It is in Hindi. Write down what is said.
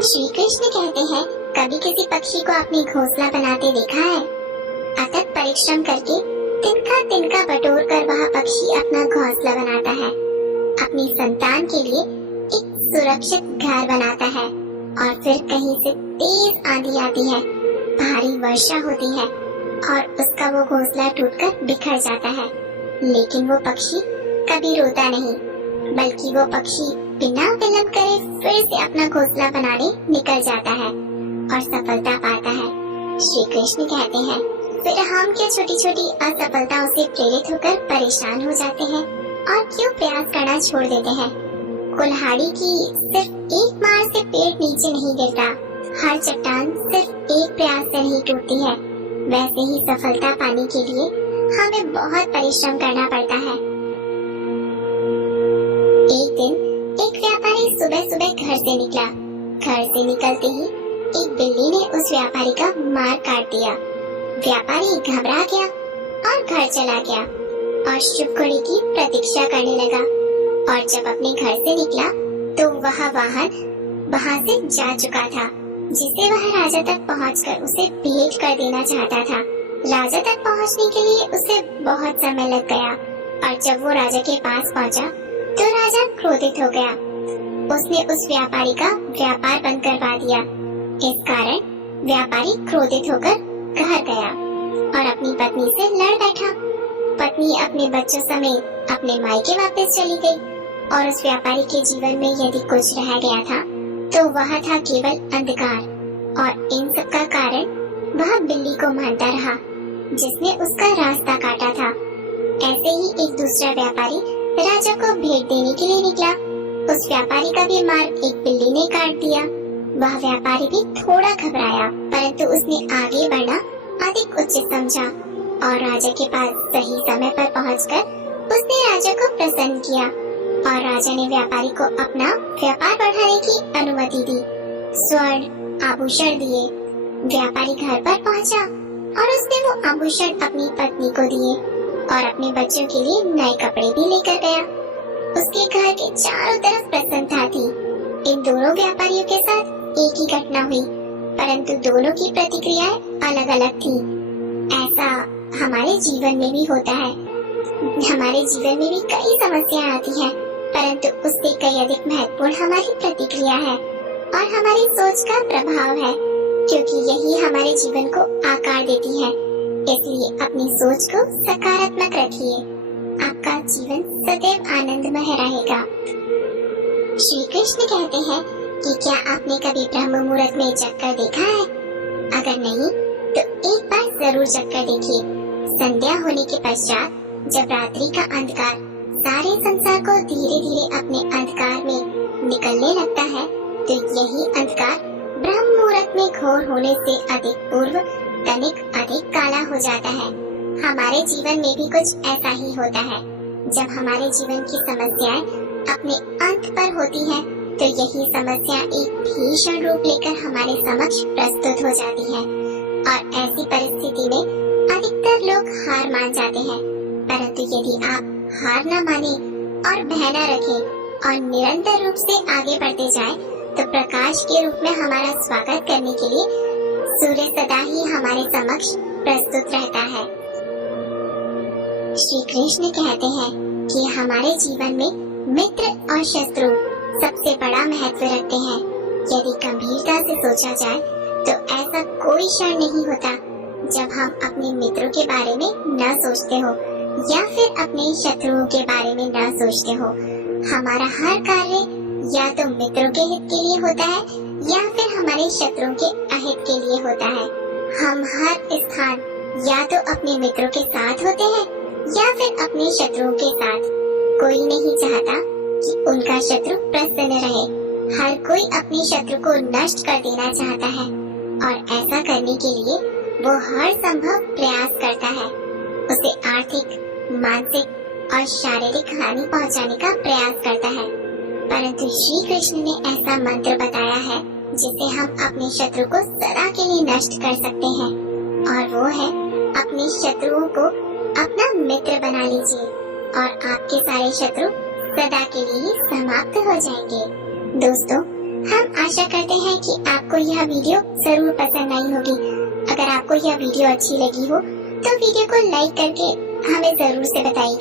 श्री कृष्ण कहते हैं, कभी किसी पक्षी को अपनी घोंसला बनाते देखा है? अथक परिश्रम करके तिनका तिनका बटोर कर वह पक्षी अपना घोंसला बनाता है, अपनी संतान के लिए एक सुरक्षित घर बनाता है। और फिर कहीं से तेज आंधी आती है, भारी वर्षा होती है और उसका वो घोंसला टूटकर बिखर जाता है। लेकिन वो पक्षी कभी रोता नहीं, बल्कि वो पक्षी बिना विलंब करे फिर से अपना घोंसला बनाने निकल जाता है और सफलता पाता है। श्री कृष्ण कहते हैं, फिर हम क्या छोटी छोटी असफलताओं से प्रेरित होकर परेशान हो जाते हैं और क्यों प्रयास करना छोड़ देते हैं? कुल्हाड़ी की सिर्फ एक मार से पेड़ नीचे नहीं गिरता, हर चट्टान सिर्फ एक प्रयास से नहीं टूटती है। वैसे ही सफलता पाने के लिए हमें बहुत परिश्रम करना पड़ता है। एक दिन एक व्यापारी सुबह सुबह घर से निकला। घर से निकलते ही एक बिल्ली ने उस व्यापारी का मार काट दिया। व्यापारी घबरा गया और घर चला गया और शुभ घड़ी की प्रतीक्षा करने लगा। और जब अपने घर से निकला तो वह वाहन वहां से जा चुका था, जिसे वह राजा तक पहुंचकर उसे भेंट कर देना चाहता था। राजा तक पहुंचने के लिए उसे बहुत समय लग गया और जब वो राजा के पास पहुंचा तो राजा क्रोधित हो गया। उसने उस व्यापारी का व्यापार बंद करवा दिया। इस कारण व्यापारी क्रोधित होकर घर गया और अपनी पत्नी से लड़ बैठा। पत्नी अपने बच्चों समेत अपने मायके वापस चली गई और उस व्यापारी के जीवन में यदि कुछ रह गया था तो वह था केवल अंधकार। और इन सब का कारण वह बिल्ली को मानता रहा, जिसने उसका रास्ता काटा था। ऐसे ही एक दूसरा व्यापारी राजा को भेंट देने के लिए निकला। उस व्यापारी का भी मार्ग एक बिल्ली ने काट दिया। वह व्यापारी भी थोड़ा घबराया, परंतु उसने आगे बढ़ना अधिक उचित समझा और राजा के पास सही समय पर पहुंचकर उसने राजा को प्रसन्न किया और राजा ने व्यापारी को अपना व्यापार बढ़ाने की अनुमति दी। स्वर्ण आभूषण दिए। व्यापारी घर पर पहुंचा और उसने वो आभूषण अपनी पत्नी को दिए और अपने बच्चों के लिए नए कपड़े भी लेकर गया। उसके घर के चारों तरफ प्रसन्नता थी। इन दोनों व्यापारियों के साथ एक ही घटना हुई, परंतु दोनों की प्रतिक्रियाएं अलग अलग थी। ऐसा हमारे जीवन में भी होता है। हमारे जीवन में भी कई समस्याएं आती हैं, परंतु उससे कई अधिक महत्वपूर्ण हमारी प्रतिक्रिया है और हमारी सोच का प्रभाव है, क्योंकि यही हमारे जीवन को आकार देती है। इसलिए अपनी सोच को सकारात्मक रखिए, आपका जीवन सदैव आनंदमय रहेगा। श्री कृष्ण कहते हैं कि क्या आपने कभी ब्रह्म मुहूर्त में जगकर देखा है? अगर नहीं तो एक बार जरूर जगकर देखिए। संध्या होने के पश्चात जब रात्रि का अंधकार सारे संसार को धीरे धीरे अपने अंधकार में निकलने लगता है, तो यही अंधकार ब्रह्म मुहूर्त में घोर होने से अधिक पूर्व तनिक अधिक काला हो जाता है। हमारे जीवन में भी कुछ ऐसा ही होता है। जब हमारे जीवन की समस्याएं अपने अंत पर होती हैं, तो यही समस्या एक भीषण रूप लेकर हमारे समक्ष प्रस्तुत हो जाती है और ऐसी परिस्थिति में अधिकतर लोग हार मान जाते हैं। परंतु यदि आप हार न माने और भय न रखें और निरंतर रूप से आगे बढ़ते जाएं, तो प्रकाश के रूप में हमारा स्वागत करने के लिए सूर्य सदा ही हमारे समक्ष प्रस्तुत रहता है। श्री कृष्ण कहते हैं कि हमारे जीवन में मित्र और शत्रु सबसे बड़ा महत्व रखते हैं। यदि गंभीरता से सोचा जाए तो ऐसा कोई क्षण नहीं होता जब हम अपने मित्रों के बारे में न सोचते हो या फिर अपने शत्रुओं के बारे में न सोचते हो। हमारा हर कार्य या तो मित्रों के हित के लिए होता है या फिर हमारे शत्रुओं के अहित के लिए होता है। हम हर स्थान या तो अपने मित्रों के साथ होते हैं या फिर अपने शत्रुओं के साथ। कोई नहीं चाहता कि उनका शत्रु प्रसन्न रहे। हर कोई अपने शत्रु को नष्ट कर देना चाहता है और ऐसा करने के लिए वो हर संभव प्रयास करता है। उसे आर्थिक, मानसिक और शारीरिक हानि पहुंचाने का प्रयास करता है। परंतु श्री कृष्ण ने ऐसा मंत्र बताया है जिसे हम अपने शत्रु को सदा के लिए नष्ट कर सकते हैं, और वो है अपने शत्रुओं को अपना मित्र बना लीजिए और आपके सारे शत्रु सदा के लिए समाप्त हो जाएंगे। दोस्तों, हम आशा करते हैं कि आपको यह वीडियो जरूर पसंद आई होगी। अगर आपको यह वीडियो अच्छी लगी हो तो वीडियो को लाइक करके हमें जरूर से बताइए।